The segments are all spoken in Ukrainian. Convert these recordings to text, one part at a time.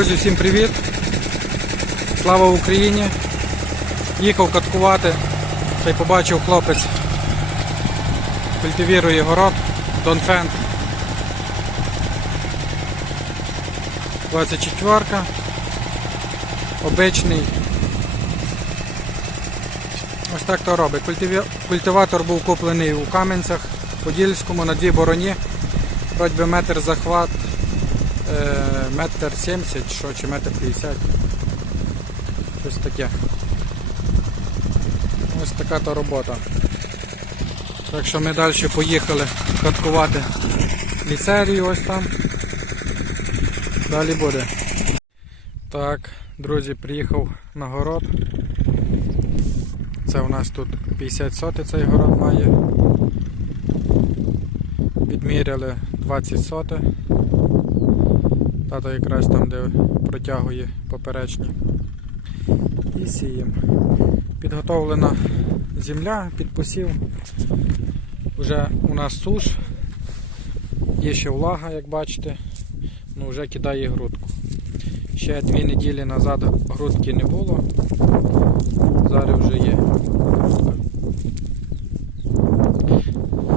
Друзі, всім привіт! Слава Україні! Їхав каткувати та й побачив хлопець. Культивірує город Донфен. 24 Обичний. Ось так то робить. Культиватор був куплений у Кам'янцях, Подільському на дві бороні. Вроді метр захват, метр сімдесят, що, чи метр п'ятдесят. Щось таке. Ось така то робота. Так що ми далі поїхали каткувати ліцерію ось там. Далі буде. Так, друзі, приїхав на город. Це у нас тут 50 соти цей город має. Відміряли 20 соти. Тато якраз там, де протягує поперечні. І сіємо. Підготовлена земля під посів. Вже у нас суш. Є ще влага, як бачите. Ну вже кидає грудку. Ще дві неділі назад грудки не було. Зараз вже є грудка.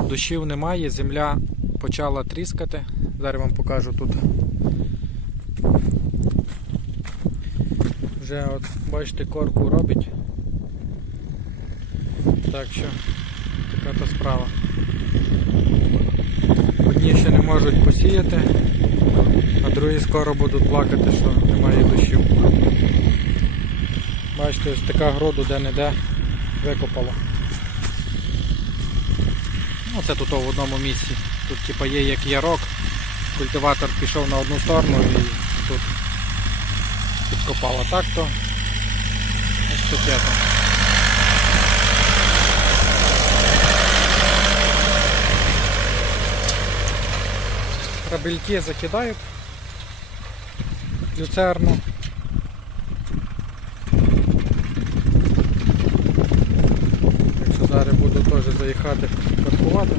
Дощів немає, земля почала тріскати. Зараз вам покажу тут. Вже от бачите корку робить. Так що така то справа. Одні ще не можуть посіяти, а другі скоро будуть плакати, що немає дощів. Бачите, ось така гроду де-не-де викопало. Ну, це тут в одному місці. Тут типа є як ярок. Культиватор пішов на одну сторону і тут підкопало. Так то то. Крабельки закидають люцерну. Так що зараз буду теж заїхати паркувати.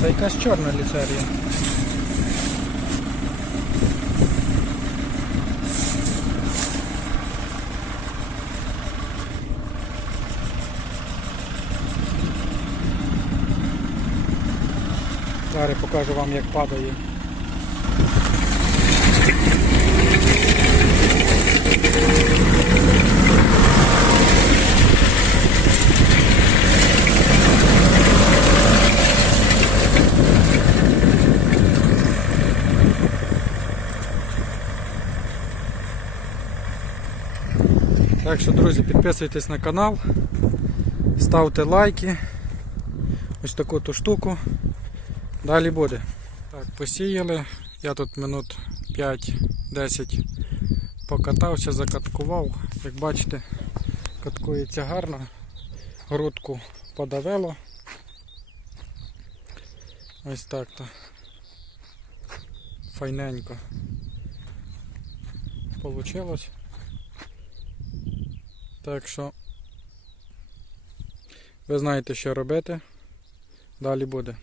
Це якась чорна ліцерія. Зараз покажу вам як падає. Так що, друзі, підписуйтесь на канал, ставте лайки. Ось таку ту штуку. Далі буде. Так, посіяли. Я тут минут 5-10 покатався, закаткував. Як бачите, каткується гарно. Грудку подавило. Ось так то. Файненько. Получилось. Так що ви знаєте, що робити. Далі буде.